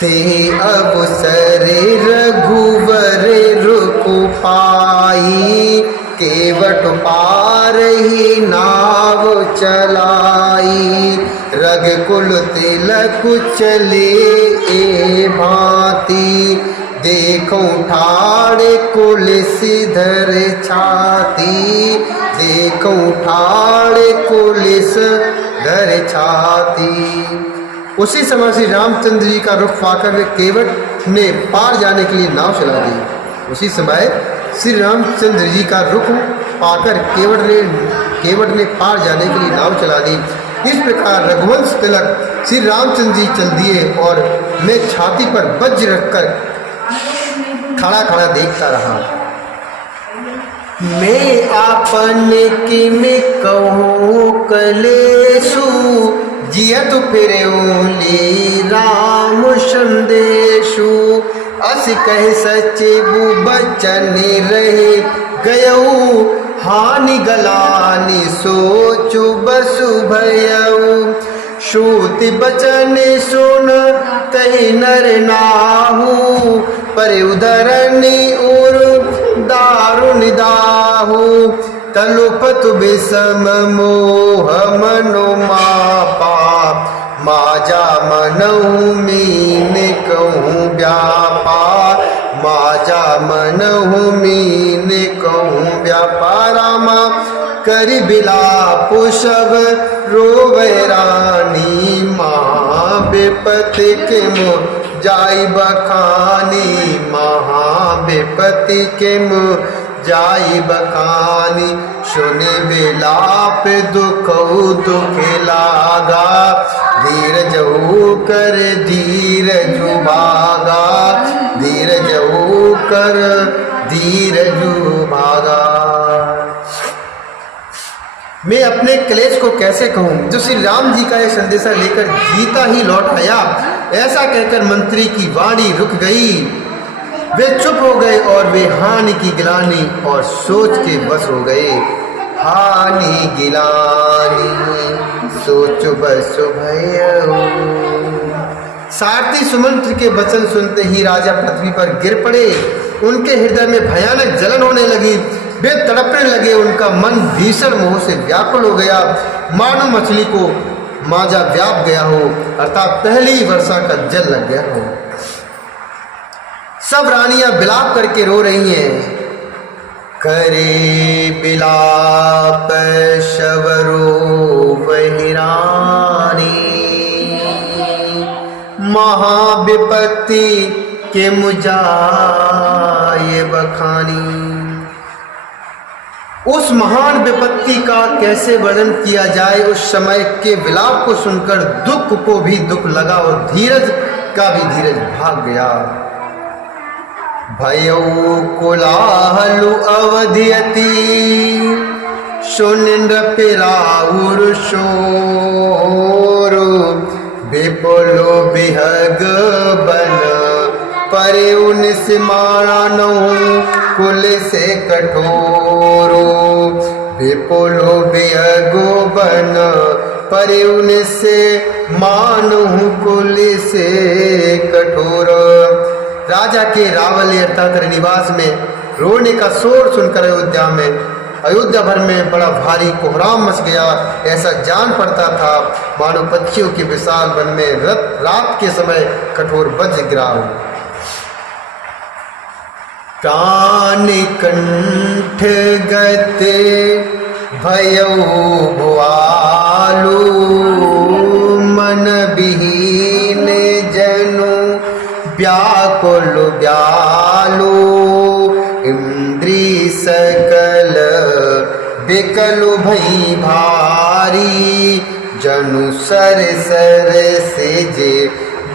ते अवसर रघुवर रुक पाई, केवट पार ही नाव चलाई। रघुकुल तिलक चले ए भांति, देखो ठाड़ कुल सिधर छाती। देखो ठाड़ कुल सिधर छाती। उसी समय श्री रामचंद्र जी का रुख पाकर वे केवट ने पार जाने के लिए नाव चला दी। उसी समय श्री रामचंद्र जी का रुख पाकर केवट ने पार जाने के लिए नाव चला दी। इस प्रकार रघुवंश तिलक श्री रामचंद्र जी चल दिए और मैं छाती पर वज्र रखकर खड़ा खड़ा देखता रहा। मैं आपन कि मैं कहूँ कलेसु, जियत फिर ओली राम संदेशु। अस कह सचे बचन रहे गयऊ, हानि गलानि सोचु बसु भयऊ। श्रुति बचन सुन तहि नर नाहु, पर उदरनि उर दारुण दाहु। तलुपत विषम मोह मनो मापा, माजा मनहु मीन कहूँ व्यापा। माजा मनहु मीन कहूँ व्यापा। रामा करि बिलाप सब रोवे रानी, महा विपत्ति के मुँह जाई बखानी। महा विपत्ति के मुँह जाई बखानी। सुने बिलाप दुखऊ दुख लागा, धीरजऊ कर धीरजु भागा। धीरजऊ कर धीरजु भागा। मैं अपने क्लेश को कैसे कहूँ, जो श्री राम जी का यह संदेशा लेकर जीता ही लौट आया। ऐसा कहकर मंत्री की वाणी रुक गई। वे चुप हो गए और वे हानि की गिलानी और सोच के बस हो गए। हानि गिलानी सोच बस भयऊ। सारथी सुमंत्र के वचन सुनते ही राजा पृथ्वी पर गिर पड़े। उनके हृदय में भयानक जलन होने लगी। वे तड़पने लगे। उनका मन भीषण मोह से व्याकुल हो गया, मानो मछली को मांझा व्याप गया हो, अर्थात पहली वर्षा का जल लग गया हो। सब रानियां बिलाप करके रो रही हैं। करे बिलाप शवरो वही रानी, महाविपत्ति के मुझाए बखानी। उस महान विपत्ति का कैसे वर्णन किया जाए। उस समय के विलाप को सुनकर दुख को भी दुख लगा और धीरज का भी धीरज भाग गया। भयऊ कोलाहलु अवधियति, सुन नृपिराउर शोर। विपुलो बिहग बन परे उनिस मानो, कुल से कठोरो। विपुलो बिहगो बन परे उनिस मानो, कुल से कठोर। राजा के रावल अर्थात निवास में रोने का शोर सुनकर अयोध्या भर में बड़ा भारी कोहराम मच गया। ऐसा जान पड़ता था मानो पक्षियों के विशाल वन में रात के समय कठोर वज्र गिरा हो। प्राण कंठ गते भयऊ भुआलू, मन विहीन जनु व्याकुल व्यालू। इंद्री सकल बिकलु भई भारी, जनु सर सर से जे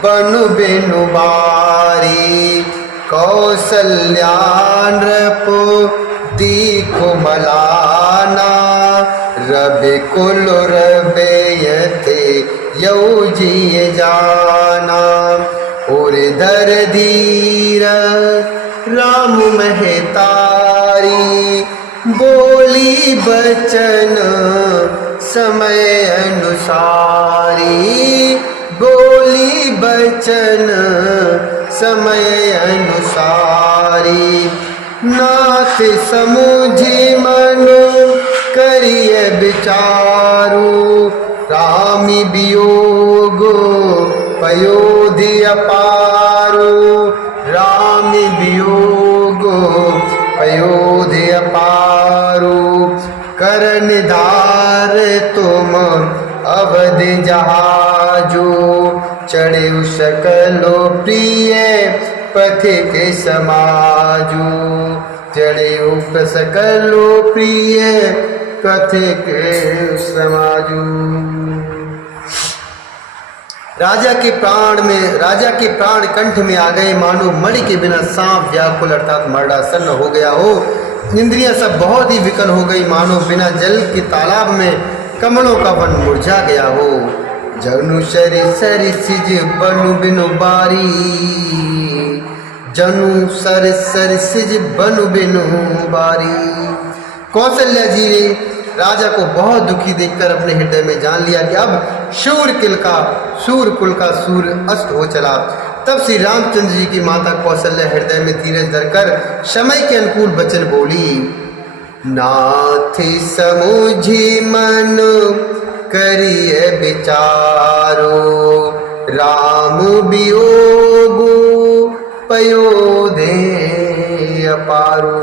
बनु बेनु बारी। कौसल्या नृपो दीखो मलाना, रवि कुल रबेयते यौ जिय जाना। और धर धीर राम महतारी, बोली बचन समय अनुसारी। बोली बचन समय अनुसारी। नाथ समुझी मन करिय विचारु, रामि वियोग पयोधि अपारु। रामि वियोग पयोधि अपारु, कर निधार तुम अवध जहाजो। चढ़े सकलो प्रिय पथिक समाजो। चढ़े सकलो प्रिय पथिक समाजो। राजा के प्राण कंठ में आ गए, मानो मणि के बिना सांप व्याकुल अर्थात मरणासन्न हो गया हो। इंद्रियां सब बहुत ही विकल हो गई, मानो बिना जल के तालाब में कमलों का वन मुरझा गया हो। जनु सरि सरि सिज बनु बिनु बारी। जनु सर सर सिज बनु बिनु बारी। कौशल्या जी ने राजा को बहुत दुखी देखकर अपने हृदय में जान लिया कि अब शूर कुल का सूर्य अस्त हो चला। तब श्री रामचंद्र जी की माता कौशल्या हृदय में धीरज धरकर समय के अनुकूल वचन बोली। नाथ समुझी मन करिय विचारो, राम वियोग पयोधि अपारो।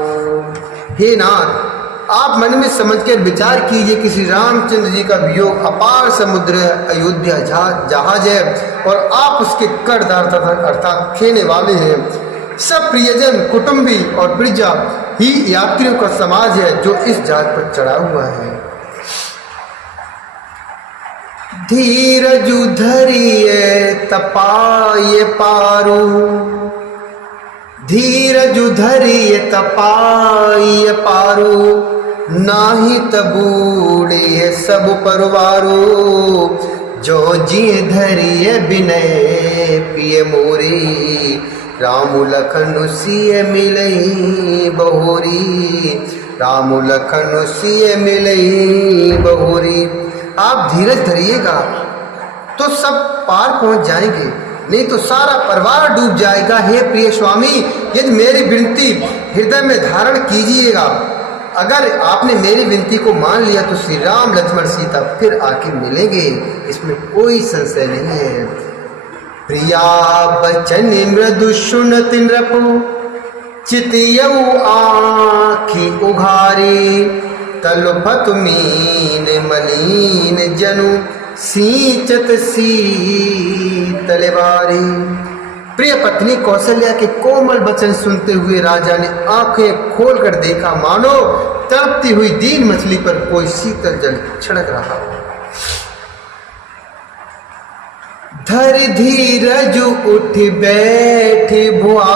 हे नाथ, आप मन में समझकर विचार कीजिए कि श्री रामचंद्र जी का वियोग अपार समुद्र अयोध्या जहाज है और आप उसके कर्णधार अर्थात खेने वाले हैं। सब प्रियजन कुटुंबी और प्रजा ही यात्रियों का समाज है जो इस जहाज पर चढ़ा हुआ है। धीरजु धरिए तपाये पारू। धीरजु धरिए तपाये पारू, नाही तबूड़े सब परवारो। जो जी धरिए विनय पिय मोरी, राम लखन सिय मिलई बहोरी। राम लखन सिय मिलई बहोरी। आप धीरज धरिएगा तो सब पार पहुंच जाएंगे, नहीं तो सारा परिवार डूब जाएगा। हे प्रिय स्वामी, यदि मेरी विनती हृदय में धारण कीजिएगा। अगर आपने मेरी विनती को मान लिया तो श्री राम लक्ष्मण सीता फिर आके मिलेंगे, इसमें कोई संशय नहीं है। प्रिया बचन मृदु सुनत नृपु, चितियऊ आँखि उघारी। तलपत मीन मलीन जनु, सींचत शीतल बारी। प्रिय पत्नी कौशल्या के कोमल वचन सुनते हुए राजा ने आंखें खोलकर देखा, मानो तड़पती हुई दीन मछली पर कोई शीतल जल छिड़क रहा हो। धर धीरज उठ बैठ भुआ